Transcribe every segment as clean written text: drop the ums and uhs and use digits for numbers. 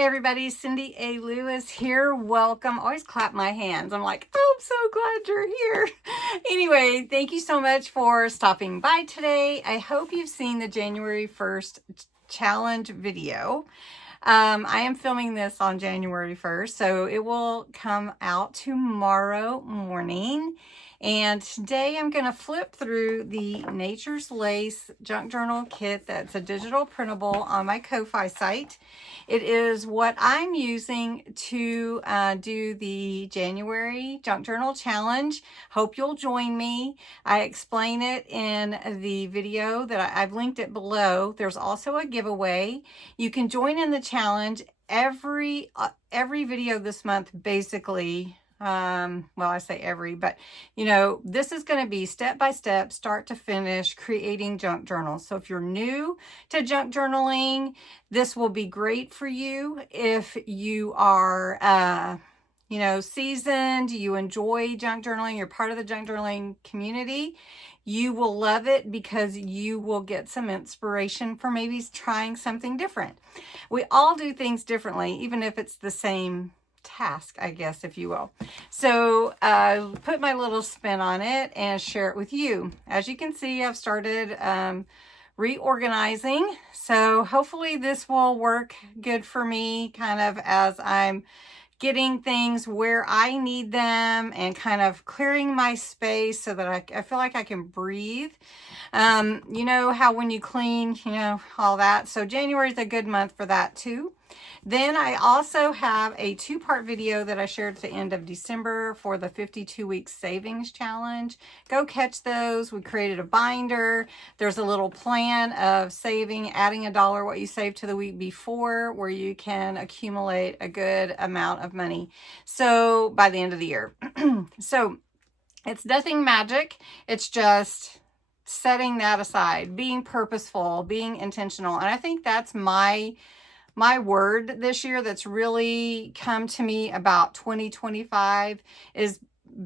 Hey everybody, Cindy A. Lewis here. Welcome. Always clap my hands. I'm like, oh, I'm so glad you're here. Anyway, thank you so much for stopping by today. I hope you've seen the January 1st challenge video. I am filming this on January 1st, so it will come out tomorrow morning. And today I'm going to flip through the Nature's Lace Junk Journal Kit that's a digital printable on my Ko-Fi site. It is what I'm using to do the January Junk Journal Challenge. Hope you'll join me. I explain it in the video that I've linked it below. There's also a giveaway. You can join in the challenge every video this month, basically. Well, I say every, but you know, this is going to be step by step, start to finish, creating junk journals. So if you're new to junk journaling, this will be great for you. If you are, you know, seasoned, you enjoy junk journaling, you're part of the junk journaling community, you will love it because you will get some inspiration for maybe trying something different. We all do things differently, even if it's the same task, I guess, if you will. So put my little spin on it and share it with you. As you can see, I've started reorganizing. So hopefully this will work good for me kind of as I'm getting things where I need them and kind of clearing my space so that I feel like I can breathe. You know how when you clean, you know, all that. So January is a good month for that too. Then I also have a two-part video that I shared at the end of December for the 52-week savings challenge. Go catch those. We created a binder. There's a little plan of saving, adding $1 what you saved to the week before, where you can accumulate a good amount of money. So by the end of the year. So it's nothing magic. It's just setting that aside, being purposeful, being intentional. And I think that's my word this year that's really come to me about 2025 is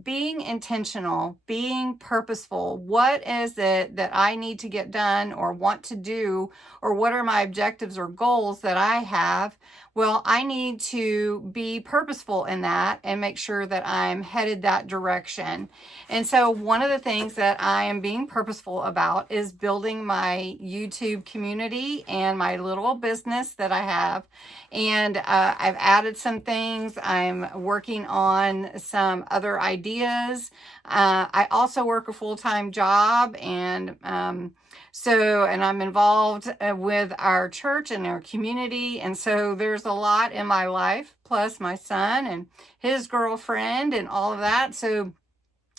being intentional, being purposeful. What is it that I need to get done or want to do, or what are my objectives or goals that I have? Well, I need to be purposeful in that and make sure that I'm headed that direction. And so one of the things that I am being purposeful about is building my YouTube community and my little business that I have. And I've added some things. I'm working on some other ideas. I also work a full-time job, and and I'm involved with our church and our community. And so there's a lot in my life, plus my son and his girlfriend and all of that. So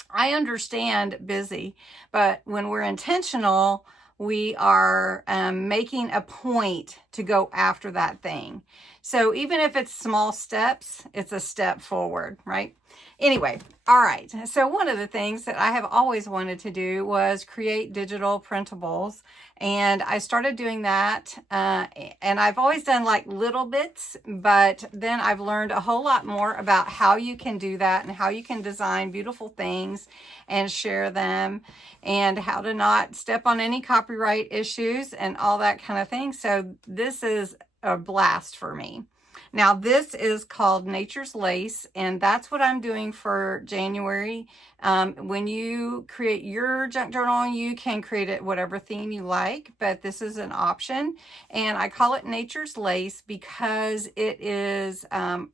I understand busy, but when we're intentional, we are making a point to go after that thing. So even if it's small steps, it's a step forward, right? Anyway, all right. So one of the things that I have always wanted to do was create digital printables. And I started doing that. And I've always done like little bits, but then I've learned a whole lot more about how you can do that and how you can design beautiful things and share them, and how to not step on any copyright issues and all that kind of thing. So this is a blast for me. Now this is called Nature's Lace, and that's what I'm doing for January. When you create your junk journal, you can create it whatever theme you like, but this is an option. And I call it Nature's Lace because it is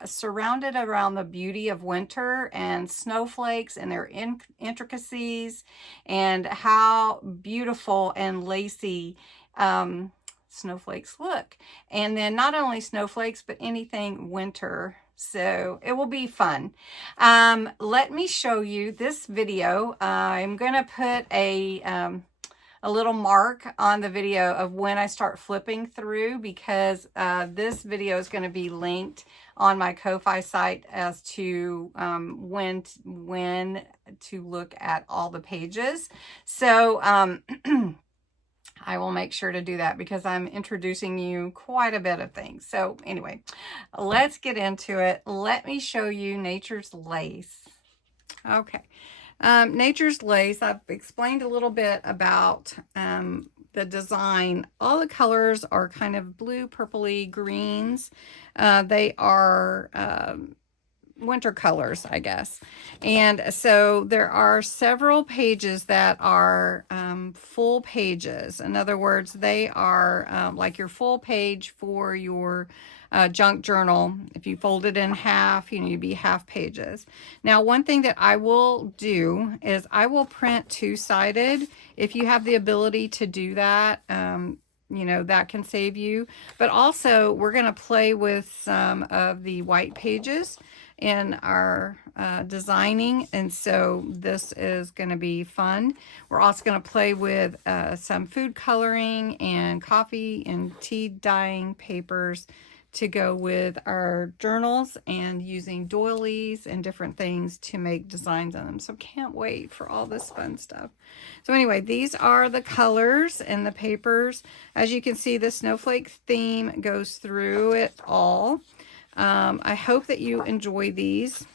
surrounded around the beauty of winter and snowflakes and their intricacies and how beautiful and lacy snowflakes look. And then not only snowflakes, but anything winter. So it will be fun. Let me show you this video. I'm going to put a little mark on the video of when I start flipping through, because this video is going to be linked on my Ko-Fi site as to when to look at all the pages. So I will make sure to do that because I'm introducing you quite a bit of things. So anyway, let's get into it. Let me show you Nature's Lace. Okay. Nature's Lace, I've explained a little bit about the design. All the colors are kind of blue, purpley, greens. They are winter colors, I guess. And so there are several pages that are full pages. In other words, they are like your full page for your junk journal. If you fold it in half, you'd be half pages. Now, one thing that I will do is I will print two-sided. If you have the ability to do that, that can save you. But also, we're going to play with some of the white pages in our designing, and so this is going to be fun. We're also going to play with some food coloring and coffee and tea dyeing papers to go with our journals, and using doilies and different things to make designs on them. So can't wait for all this fun stuff. So anyway, these are the colors and the papers. As you can see, the snowflake theme goes through it all. I hope that you enjoy these.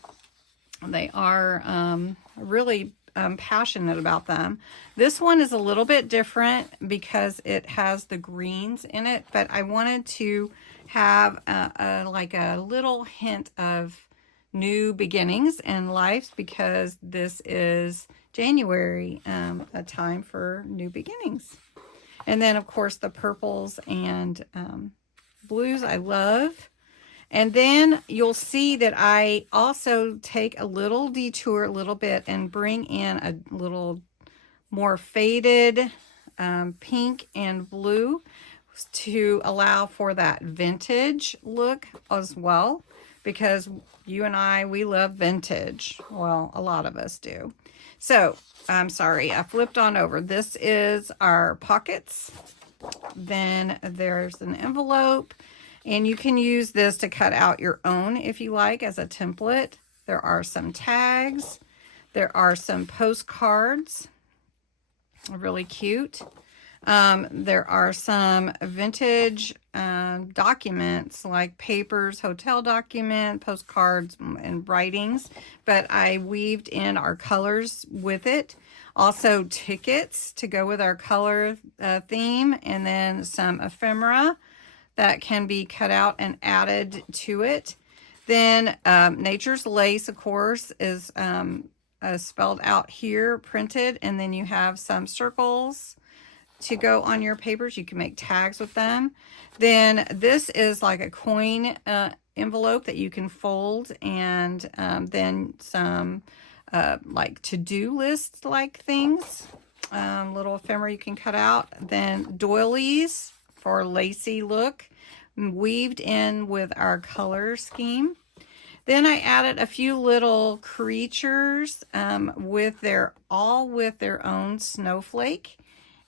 They are really passionate about them. This one is a little bit different because it has the greens in it, but I wanted to have like a little hint of new beginnings in life, because this is January, a time for new beginnings. And then of course the purples and blues I love. And then you'll see that I also take a little detour a little bit and bring in a little more faded pink and blue to allow for that vintage look as well, because you and I, we love vintage. Well, a lot of us do. So I'm sorry, I flipped on over. This is our pockets. Then there's an envelope. And you can use this to cut out your own if you like as a template. There are some tags. There are some postcards. Really cute. There are some vintage documents like papers, hotel document, postcards, and writings. But I weaved in our colors with it. Also tickets to go with our color theme. And then some ephemera that can be cut out and added to it. Then Nature's Lace, of course, is spelled out here, printed, and then you have some circles to go on your papers. You can make tags with them. Then this is like a coin envelope that you can fold, and then some like to-do list like things, little ephemera you can cut out. Then doilies for lacy look, weaved in with our color scheme. Then I added a few little creatures with their own snowflake,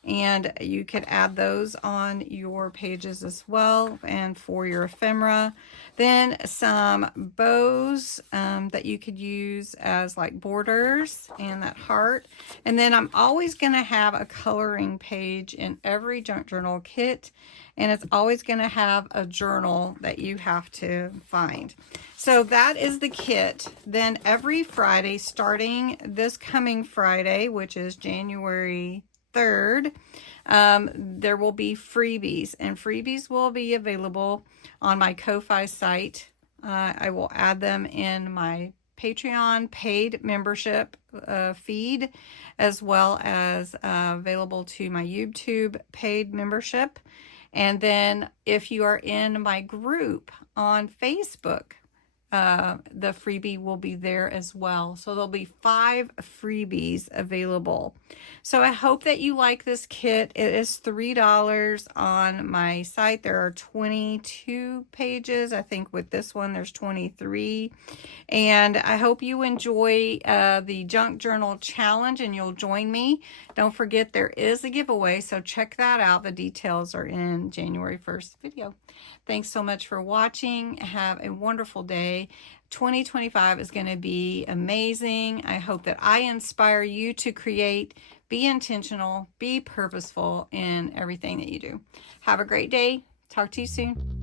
and you could add those on your pages as well, and for your ephemera. Then some bows that you could use as like borders, and that heart. And then I'm always going to have a coloring page in every junk journal kit, and it's always going to have a journal that you have to find. So that is the kit. Then every Friday, starting this coming Friday, which is January 3rd, there will be freebies, and freebies will be available on my Ko-Fi site. I will add them in my Patreon paid membership feed, as well as available to my YouTube paid membership. And then if you are in my group on Facebook, the freebie will be there as well. So there'll be 5 freebies available. So I hope that you like this kit. It is $3 on my site. There are 22 pages. I think with this one there's 23. And I hope you enjoy the Junk Journal Challenge, and you'll join me. Don't forget there is a giveaway, so check that out. The details are in January 1st video. Thanks so much for watching. Have a wonderful day. 2025 is going to be amazing. I hope that I inspire you to create, be intentional, be purposeful in everything that you do. Have a great day. Talk to you soon.